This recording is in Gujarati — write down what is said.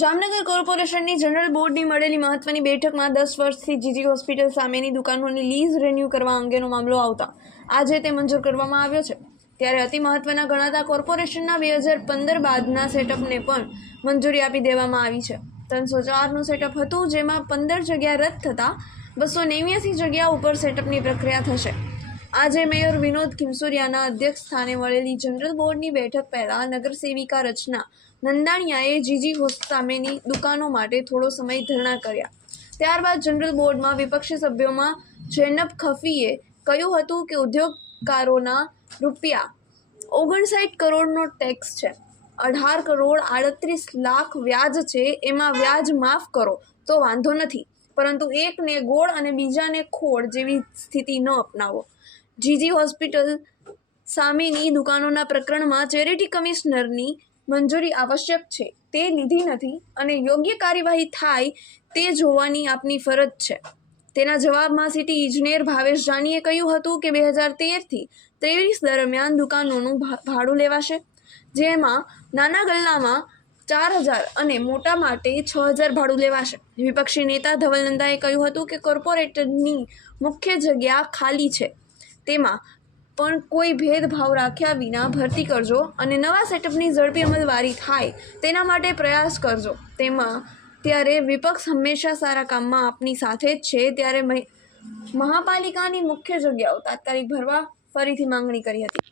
જામનગર કોર્પોરેશનની જનરલ બોર્ડની મળેલી મહત્વની બેઠકમાં 10 વર્ષથી જીજી હોસ્પિટલ સામેની દુકાનોની લીઝ રિન્યૂ કરવા અંગેનો મામલો આવતા આજે તે મંજૂર કરવામાં આવ્યો છે। ત્યારે અતિ મહત્વના ગણાતા કોર્પોરેશનના 2015 બાદના સેટઅપને પણ મંજૂરી આપી દેવામાં આવી છે। 304નું સેટઅપ હતું, જેમાં 15 જગ્યા રદ થતાં 289 જગ્યા ઉપર સેટઅપની પ્રક્રિયા થશે। આજે મેયર વિનોદ ખીમસુરિયાના અધ્યક્ષ સ્થાને મળેલી જનરલ બોર્ડની બેઠક પહેલા નગરસેવિકા રચના નંદાણીયાએ જીજી હોસ્ટ સામેની દુકાનો માટે થોડો સમય ધરણા કર્યા। ત્યારબાદ જનરલ બોર્ડમાં વિપક્ષી સભ્યોમાં જૈનબ ખફીએ કહ્યું હતું કે ઉદ્યોગકારોના ₹59 કરોડનો ટેક્સ છે, 18 કરોડ 38 લાખ વ્યાજ છે, એમાં વ્યાજ માફ કરો તો વાંધો નથી, પરંતુ એકને ગોળ અને બીજાને ખોળ જેવી સ્થિતિ ન અપનાવો। જીજી હોસ્પિટલ સામેની દુકાનોના પ્રકરણમાં ચેરિટી કમિશનરની મંજૂરી આવશ્યક છે, તે લીધી નથી અને યોગ્ય કાર્યવાહી થાય તે જોવાની આપની ફરજ છે। તેના જવાબમાં સિટી ઇજનેર ભાવેશ જાનીએ કહ્યું હતું કે 2013થી 23 દરમિયાન દુકાનોનું ભાડું લેવાશે, જેમાં નાના ગલ્લામાં 4000 અને મોટા માટે 6000 ભાડું લેવાશે। વિપક્ષી નેતા ધવલ નંદાએ કહ્યું હતું કે કોર્પોરેટરની મુખ્ય જગ્યા ખાલી છે, તેમાં પણ કોઈ ભેદભાવ રાખ્યા વિના ભરતી કરજો અને નવા સેટઅપની ઝડપી અમલવારી થાય તેના માટે પ્રયાસ કરજો। ત્યારે વિપક્ષ હંમેશા સારા કામમાં આપની સાથે જ છે, ત્યારે મહાપાલિકાની મુખ્ય જગ્યાઓ તાત્કાલિક ભરવા ફરીથી માંગણી કરી હતી।